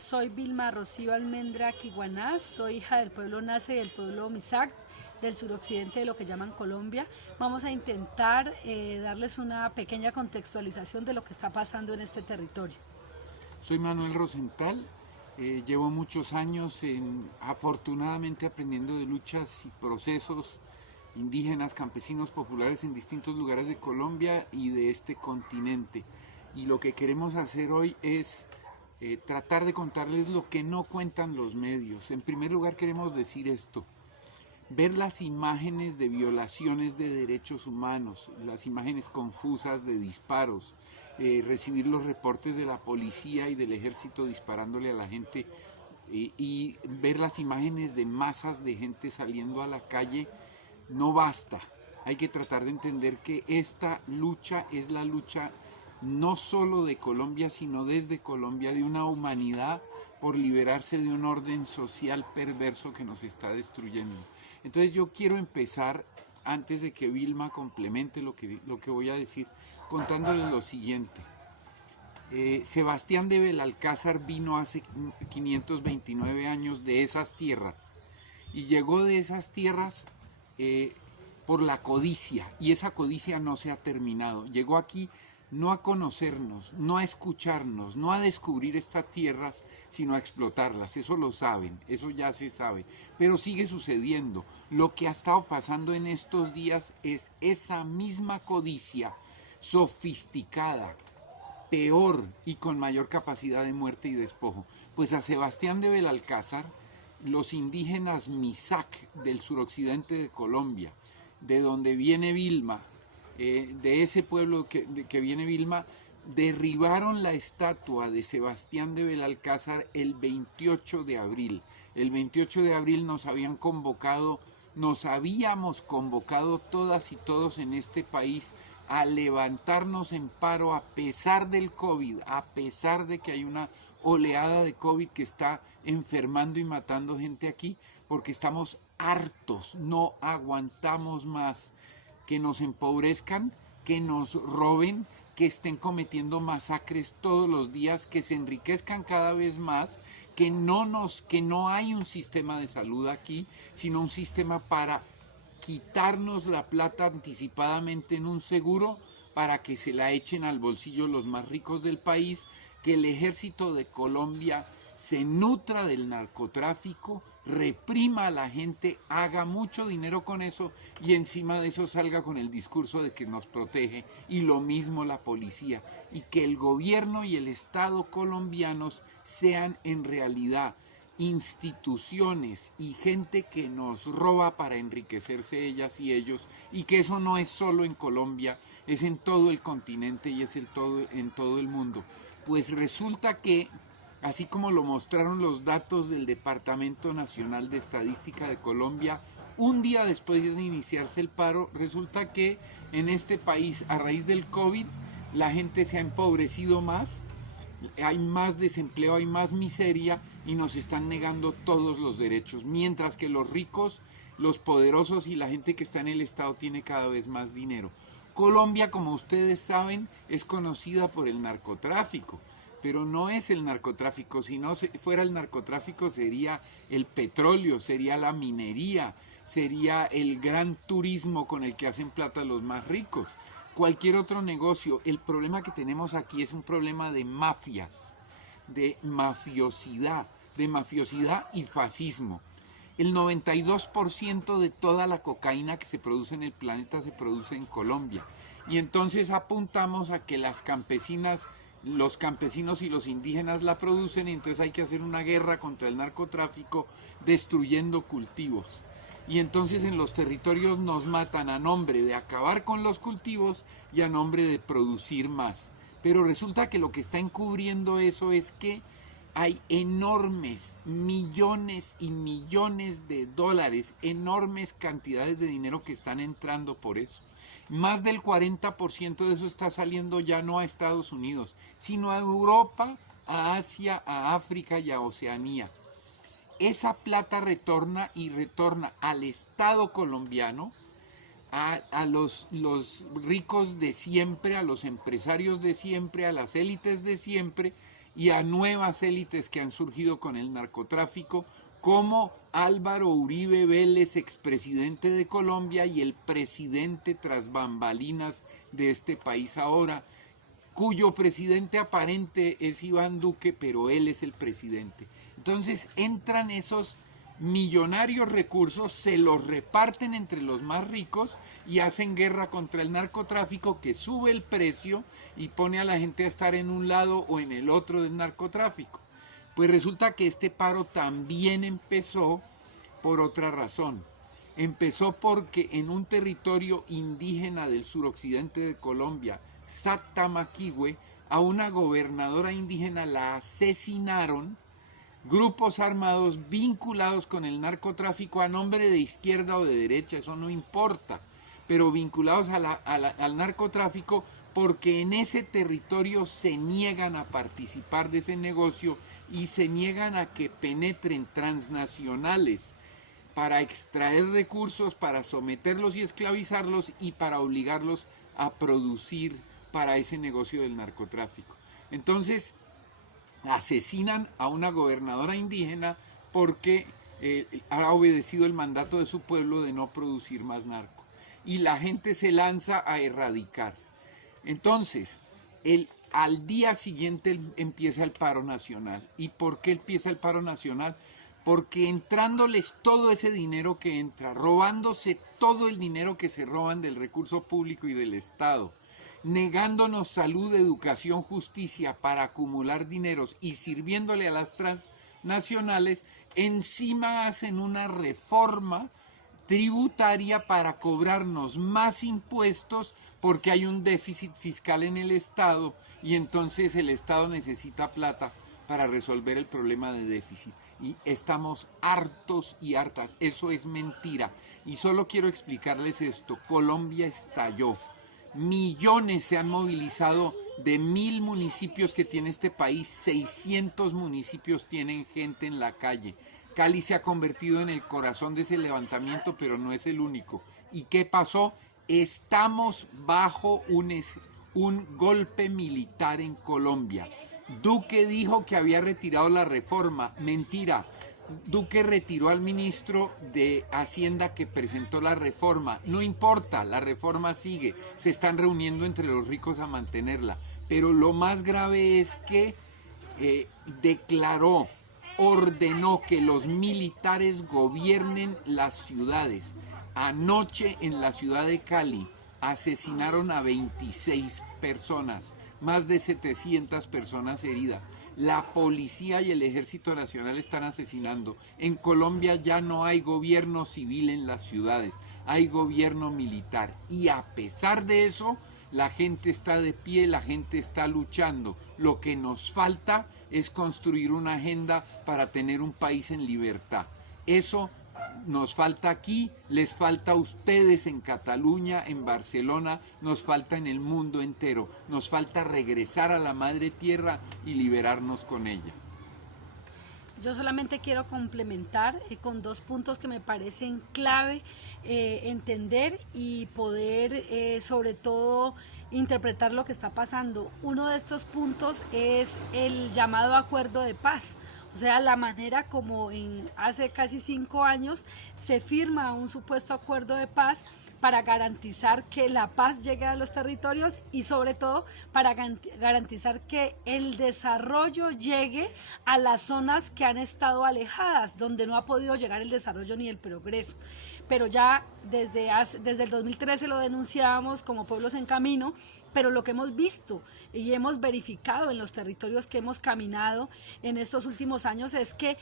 Soy Vilma Rocío Almendra Quiguanás, soy hija del pueblo Nase y del pueblo Misac, del suroccidente de lo que llaman Colombia. Vamos a intentar darles una pequeña contextualización de lo que está pasando en este territorio. Soy Manuel Rosenthal, llevo muchos años afortunadamente aprendiendo de luchas y procesos indígenas, campesinos, populares en distintos lugares de Colombia y de este continente. Y lo que queremos hacer hoy es tratar de contarles lo que no cuentan los medios. En primer lugar queremos decir esto: ver las imágenes de violaciones de derechos humanos, las imágenes confusas de disparos, recibir los reportes de la policía y del ejército disparándole a la gente, y ver las imágenes de masas de gente saliendo a la calle no basta. Hay que tratar de entender que esta lucha es la lucha no solo de Colombia, sino desde Colombia, de una humanidad por liberarse de un orden social perverso que nos está destruyendo. Entonces yo quiero empezar, antes de que Vilma complemente lo que voy a decir, contándoles lo siguiente. Sebastián de Belalcázar vino hace 529 años de esas tierras y llegó de esas tierras por la codicia, y esa codicia no se ha terminado. Llegó aquí no a conocernos, no a escucharnos, no a descubrir estas tierras, sino a explotarlas. Eso lo saben, eso ya se sabe, pero sigue sucediendo. Lo que ha estado pasando en estos días es esa misma codicia sofisticada, peor y con mayor capacidad de muerte y despojo. Pues a Sebastián de Belalcázar, los indígenas Misac del suroccidente de Colombia, de donde viene Vilma, de ese pueblo que viene Vilma, derribaron la estatua de Sebastián de Belalcázar el 28 de abril. El 28 de abril nos habíamos convocado todas y todos en este país a levantarnos en paro a pesar del COVID, a pesar de que hay una oleada de COVID que está enfermando y matando gente aquí, porque estamos hartos, no aguantamos más que nos empobrezcan, que nos roben, que estén cometiendo masacres todos los días, que se enriquezcan cada vez más, que no hay un sistema de salud aquí, sino un sistema para quitarnos la plata anticipadamente en un seguro para que se la echen al bolsillo los más ricos del país, que el ejército de Colombia se nutra del narcotráfico, reprima a la gente, haga mucho dinero con eso y encima de eso salga con el discurso de que nos protege, y lo mismo la policía, y que el gobierno y el Estado colombianos sean en realidad instituciones y gente que nos roba para enriquecerse ellas y ellos, y que eso no es solo en Colombia, es en todo el continente y es en todo el mundo. Pues resulta que, así como lo mostraron los datos del Departamento Nacional de Estadística de Colombia, un día después de iniciarse el paro, resulta que en este país, a raíz del COVID, la gente se ha empobrecido más, hay más desempleo, hay más miseria y nos están negando todos los derechos, mientras que los ricos, los poderosos y la gente que está en el Estado tiene cada vez más dinero. Colombia, como ustedes saben, es conocida por el narcotráfico, pero no es el narcotráfico. Si no fuera el narcotráfico, sería el petróleo, sería la minería, sería el gran turismo con el que hacen plata los más ricos, cualquier otro negocio. El problema que tenemos aquí es un problema de mafias, de mafiosidad y fascismo. El 92% de toda la cocaína que se produce en el planeta se produce en Colombia. Y entonces apuntamos a que las campesinas, los campesinos y los indígenas la producen, y entonces hay que hacer una guerra contra el narcotráfico destruyendo cultivos. Y entonces en los territorios nos matan a nombre de acabar con los cultivos y a nombre de producir más. Pero resulta que lo que está encubriendo eso es que hay enormes millones y millones de dólares, enormes cantidades de dinero que están entrando por eso. Más del 40% de eso está saliendo ya no a Estados Unidos, sino a Europa, a Asia, a África y a Oceanía. Esa plata retorna al Estado colombiano, a los ricos de siempre, a los empresarios de siempre, a las élites de siempre, y a nuevas élites que han surgido con el narcotráfico, como Álvaro Uribe Vélez, expresidente de Colombia y el presidente tras bambalinas de este país ahora, cuyo presidente aparente es Iván Duque, pero él es el presidente. Entonces entran esos millonarios recursos, se los reparten entre los más ricos y hacen guerra contra el narcotráfico, que sube el precio y pone a la gente a estar en un lado o en el otro del narcotráfico. Pues resulta que este paro también empezó por otra razón. Empezó porque en un territorio indígena del suroccidente de Colombia, Satamaquihue, a una gobernadora indígena la asesinaron grupos armados vinculados con el narcotráfico a nombre de izquierda o de derecha, eso no importa, pero vinculados al narcotráfico, porque en ese territorio se niegan a participar de ese negocio y se niegan a que penetren transnacionales para extraer recursos, para someterlos y esclavizarlos y para obligarlos a producir para ese negocio del narcotráfico. Entonces asesinan a una gobernadora indígena porque ha obedecido el mandato de su pueblo de no producir más narco. Y la gente se lanza a erradicar. Entonces, al día siguiente empieza el paro nacional. ¿Y por qué empieza el paro nacional? Porque entrándoles todo ese dinero que entra, robándose todo el dinero que se roban del recurso público y del Estado, negándonos salud, educación, justicia para acumular dineros y sirviéndole a las transnacionales, encima hacen una reforma tributaria para cobrarnos más impuestos porque hay un déficit fiscal en el Estado y entonces el Estado necesita plata para resolver el problema de déficit. Y estamos hartos y hartas. Eso es mentira. Y solo quiero explicarles esto. Colombia estalló. Millones se han movilizado de 1000 municipios que tiene este país. 600 municipios tienen gente en la calle. Cali se ha convertido en el corazón de ese levantamiento, pero no es el único. ¿Y qué pasó? Estamos bajo un golpe militar en Colombia. Duque dijo que había retirado la reforma. Mentira. Duque retiró al ministro de Hacienda que presentó la reforma. No importa, la reforma sigue. Se están reuniendo entre los ricos a mantenerla. Pero lo más grave es que ordenó que los militares gobiernen las ciudades. Anoche en la ciudad de Cali asesinaron a 26 personas, más de 700 personas heridas. La policía y el ejército nacional están asesinando. En Colombia ya no hay gobierno civil en las ciudades, hay gobierno militar. Y a pesar de eso, la gente está de pie, la gente está luchando. Lo que nos falta es construir una agenda para tener un país en libertad. Eso nos falta aquí, les falta a ustedes en Cataluña, en Barcelona, nos falta en el mundo entero. Nos falta regresar a la madre tierra y liberarnos con ella. Yo solamente quiero complementar con 2 puntos que me parecen clave entender y poder sobre todo interpretar lo que está pasando. Uno de estos puntos es el llamado acuerdo de paz. O sea, la manera como hace casi 5 años se firma un supuesto acuerdo de paz para garantizar que la paz llegue a los territorios y sobre todo para garantizar que el desarrollo llegue a las zonas que han estado alejadas, donde no ha podido llegar el desarrollo ni el progreso. Pero ya desde el 2013 lo denunciábamos como Pueblos en Camino, pero lo que hemos visto y hemos verificado en los territorios que hemos caminado en estos últimos años es que,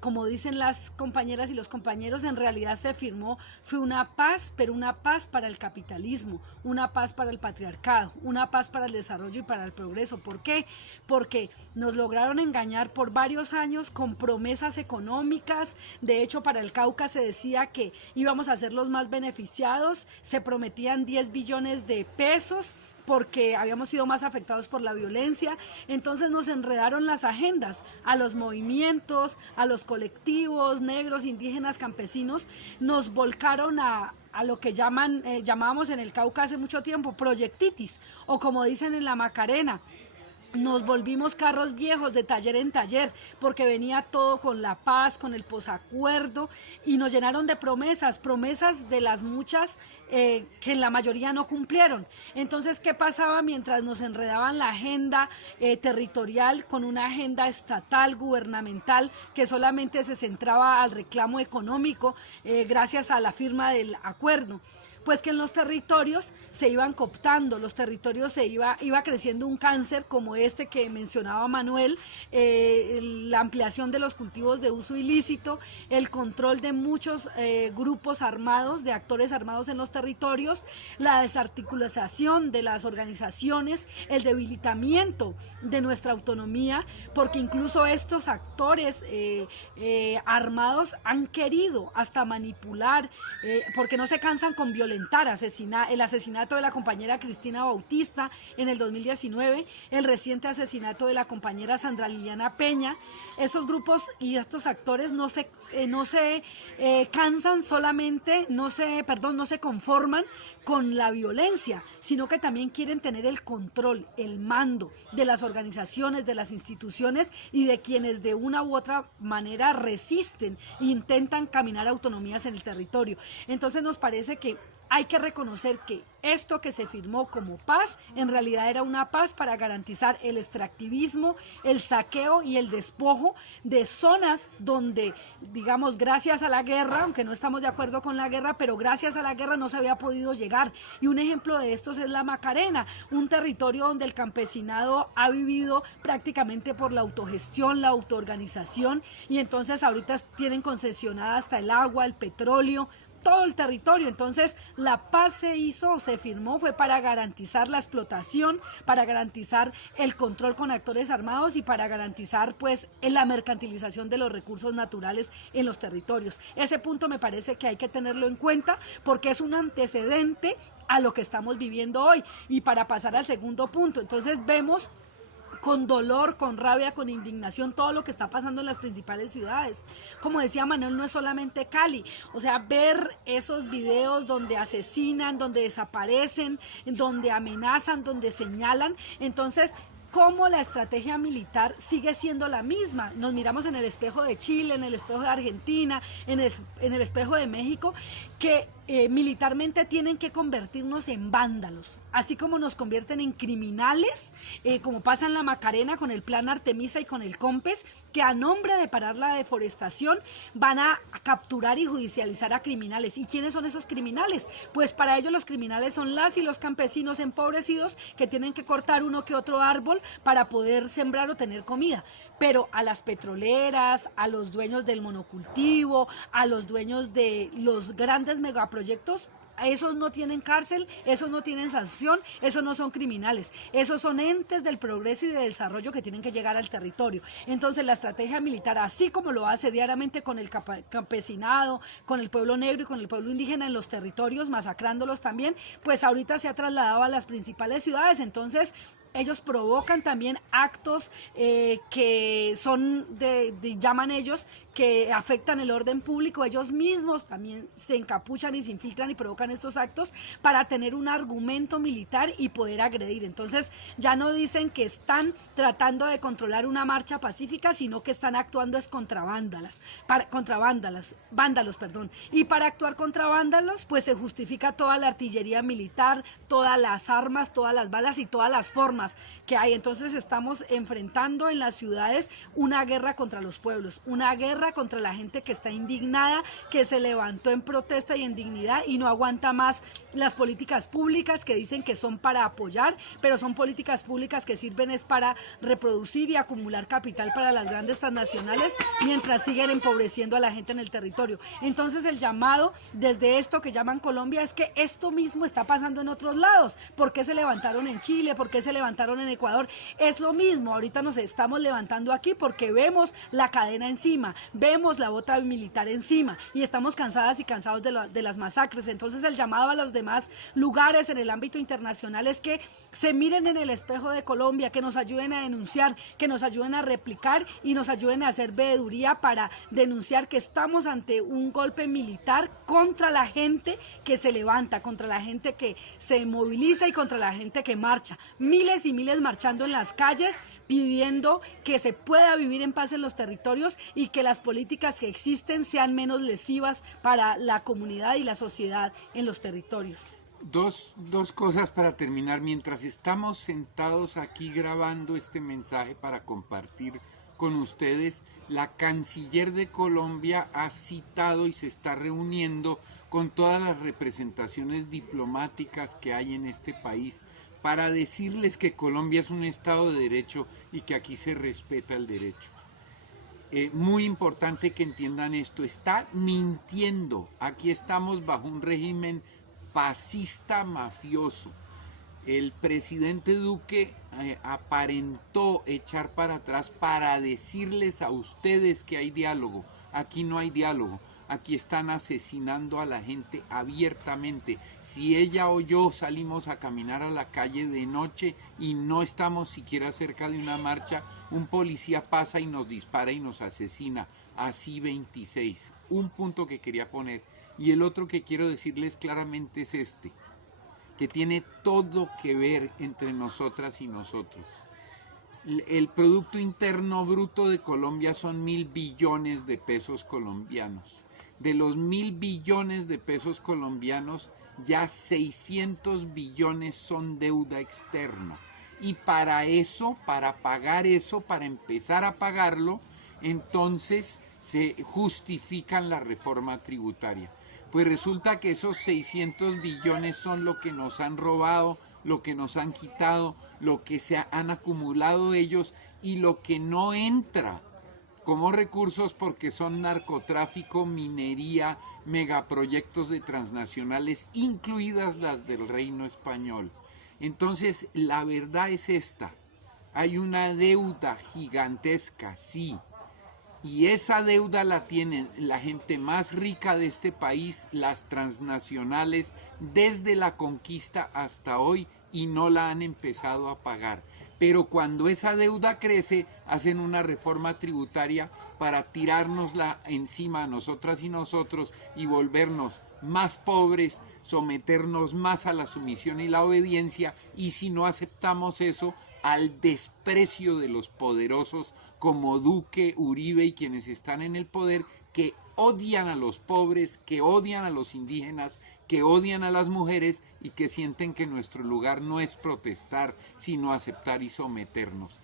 como dicen las compañeras y los compañeros, en realidad se firmó, fue una paz, pero una paz para el capitalismo, una paz para el patriarcado, una paz para el desarrollo y para el progreso. ¿Por qué? Porque nos lograron engañar por varios años con promesas económicas. De hecho, para el Cauca se decía que íbamos a ser los más beneficiados, se prometían 10 billones de pesos, porque habíamos sido más afectados por la violencia. Entonces nos enredaron las agendas a los movimientos, a los colectivos negros, indígenas, campesinos, nos volcaron a lo que llamábamos en el Cauca hace mucho tiempo proyectitis, o como dicen en la Macarena, nos volvimos carros viejos de taller en taller, porque venía todo con la paz, con el posacuerdo, y nos llenaron de promesas de las muchas que en la mayoría no cumplieron. Entonces, ¿qué pasaba mientras nos enredaban la agenda territorial con una agenda estatal, gubernamental, que solamente se centraba al reclamo económico gracias a la firma del acuerdo? Pues que en los territorios se iban cooptando, los territorios iba creciendo un cáncer como este que mencionaba Manuel, la ampliación de los cultivos de uso ilícito, el control de muchos grupos armados, de actores armados en los territorios, la desarticulación de las organizaciones, el debilitamiento de nuestra autonomía, porque incluso estos actores armados han querido hasta manipular, porque no se cansan con violencia, el asesinato de la compañera Cristina Bautista en el 2019, el reciente asesinato de la compañera Sandra Liliana Peña. Esos grupos y estos actores no se cansan solamente, no se conforman con la violencia, sino que también quieren tener el control, el mando de las organizaciones, de las instituciones y de quienes de una u otra manera resisten e intentan caminar autonomías en el territorio. Entonces nos parece que hay que reconocer que esto que se firmó como paz, en realidad era una paz para garantizar el extractivismo, el saqueo y el despojo de zonas donde, digamos, gracias a la guerra, aunque no estamos de acuerdo con la guerra, pero gracias a la guerra no se había podido llegar. Y un ejemplo de estos es la Macarena, un territorio donde el campesinado ha vivido prácticamente por la autogestión, la autoorganización, y entonces ahorita tienen concesionada hasta el agua, el petróleo, todo el territorio. Entonces la paz se firmó fue para garantizar la explotación, para garantizar el control con actores armados y para garantizar pues la mercantilización de los recursos naturales en los territorios. Ese punto me parece que hay que tenerlo en cuenta porque es un antecedente a lo que estamos viviendo hoy. Y para pasar al segundo punto, entonces vemos con dolor, con rabia, con indignación todo lo que está pasando en las principales ciudades. Como decía Manuel, no es solamente Cali, o sea, ver esos videos donde asesinan, donde desaparecen, donde amenazan, donde señalan, entonces cómo la estrategia militar sigue siendo la misma. Nos miramos en el espejo de Chile, en el espejo de Argentina, en el espejo de México, que militarmente tienen que convertirnos en vándalos, así como nos convierten en criminales, como pasa en la Macarena con el plan Artemisa y con el COMPES, que a nombre de parar la deforestación van a capturar y judicializar a criminales. ¿Y quiénes son esos criminales? Pues para ellos los criminales son las y los campesinos empobrecidos que tienen que cortar uno que otro árbol para poder sembrar o tener comida. Pero a las petroleras, a los dueños del monocultivo, a los dueños de los grandes megaproyectos, esos no tienen cárcel, esos no tienen sanción, esos no son criminales, esos son entes del progreso y del desarrollo que tienen que llegar al territorio. Entonces la estrategia militar, así como lo hace diariamente con el campesinado, con el pueblo negro y con el pueblo indígena en los territorios, masacrándolos también, pues ahorita se ha trasladado a las principales ciudades. Entonces ellos provocan también actos que son, llaman ellos, que afectan el orden público. Ellos mismos también se encapuchan y se infiltran y provocan estos actos para tener un argumento militar y poder agredir. Entonces ya no dicen que están tratando de controlar una marcha pacífica, sino que están actuando es contra vándalos. Y para actuar contra vándalos, pues se justifica toda la artillería militar, todas las armas, todas las balas y todas las formas que hay. Entonces estamos enfrentando en las ciudades una guerra contra los pueblos, una guerra contra la gente que está indignada, que se levantó en protesta y en dignidad y no aguanta más las políticas públicas que dicen que son para apoyar, pero son políticas públicas que sirven es para reproducir y acumular capital para las grandes transnacionales mientras siguen empobreciendo a la gente en el territorio. Entonces el llamado desde esto que llaman Colombia es que esto mismo está pasando en otros lados. ¿Por qué se levantaron en Chile? ¿Por qué se levantaron en Ecuador? Es lo mismo, ahorita nos estamos levantando aquí porque vemos la cadena encima, vemos la bota militar encima y estamos cansadas y cansados de las masacres. Entonces el llamado a los demás lugares en el ámbito internacional es que se miren en el espejo de Colombia, que nos ayuden a denunciar, que nos ayuden a replicar y nos ayuden a hacer veeduría para denunciar que estamos ante un golpe militar contra la gente que se levanta, contra la gente que se moviliza y contra la gente que marcha. Miles y miles marchando en las calles, pidiendo que se pueda vivir en paz en los territorios y que las políticas que existen sean menos lesivas para la comunidad y la sociedad en los territorios. Dos cosas para terminar. Mientras estamos sentados aquí grabando este mensaje para compartir con ustedes, la canciller de Colombia ha citado y se está reuniendo con todas las representaciones diplomáticas que hay en este país para decirles que Colombia es un Estado de Derecho y que aquí se respeta el derecho. Muy importante que entiendan esto, está mintiendo. Aquí estamos bajo un régimen fascista mafioso. El presidente Duque aparentó echar para atrás para decirles a ustedes que hay diálogo. Aquí no hay diálogo. Aquí están asesinando a la gente abiertamente. Si ella o yo salimos a caminar a la calle de noche y no estamos siquiera cerca de una marcha, un policía pasa y nos dispara y nos asesina. Así 26. Un punto que quería poner. Y el otro que quiero decirles claramente es este, que tiene todo que ver entre nosotras y nosotros. El Producto Interno Bruto de Colombia son 1.000 billones de pesos colombianos. De los 1.000 billones de pesos colombianos, ya 600 billones son deuda externa. Y para eso, para pagar eso, para empezar a pagarlo, entonces se justifican la reforma tributaria. Pues resulta que esos 600 billones son lo que nos han robado, lo que nos han quitado, lo que se han acumulado ellos y lo que no entra como recursos porque son narcotráfico, minería, megaproyectos de transnacionales, incluidas las del Reino Español. Entonces, la verdad es esta, hay una deuda gigantesca, sí, y esa deuda la tienen la gente más rica de este país, las transnacionales, desde la conquista hasta hoy, y no la han empezado a pagar. Pero cuando esa deuda crece, hacen una reforma tributaria para tirárnosla encima a nosotras y nosotros y volvernos más pobres, someternos más a la sumisión y la obediencia, y si no aceptamos eso, al desprecio de los poderosos como Duque, Uribe y quienes están en el poder, que odian a los pobres, que odian a los indígenas, que odian a las mujeres y que sienten que nuestro lugar no es protestar, sino aceptar y someternos.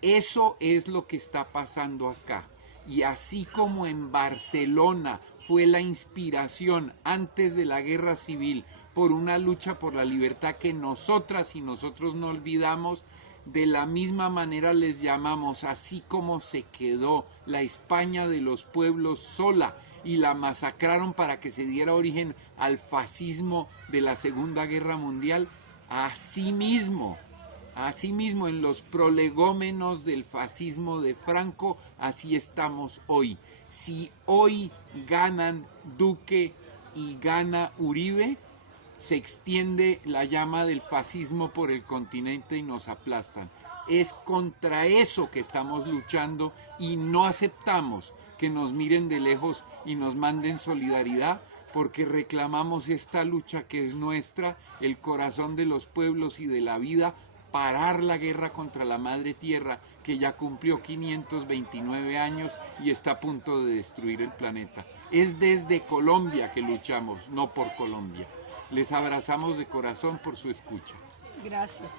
Eso es lo que está pasando acá. Y así como en Barcelona fue la inspiración antes de la guerra civil por una lucha por la libertad que nosotras y nosotros no olvidamos, de la misma manera les llamamos, así como se quedó la España de los pueblos sola y la masacraron para que se diera origen al fascismo de la Segunda Guerra Mundial, asimismo en los prolegómenos del fascismo de Franco, así estamos hoy. Si hoy ganan Duque y gana Uribe, se extiende la llama del fascismo por el continente y nos aplastan. Es contra eso que estamos luchando y no aceptamos que nos miren de lejos y nos manden solidaridad, porque reclamamos esta lucha que es nuestra, el corazón de los pueblos y de la vida, parar la guerra contra la madre tierra que ya cumplió 529 años y está a punto de destruir el planeta. Es desde Colombia que luchamos, no por Colombia. Les abrazamos de corazón por su escucha. Gracias.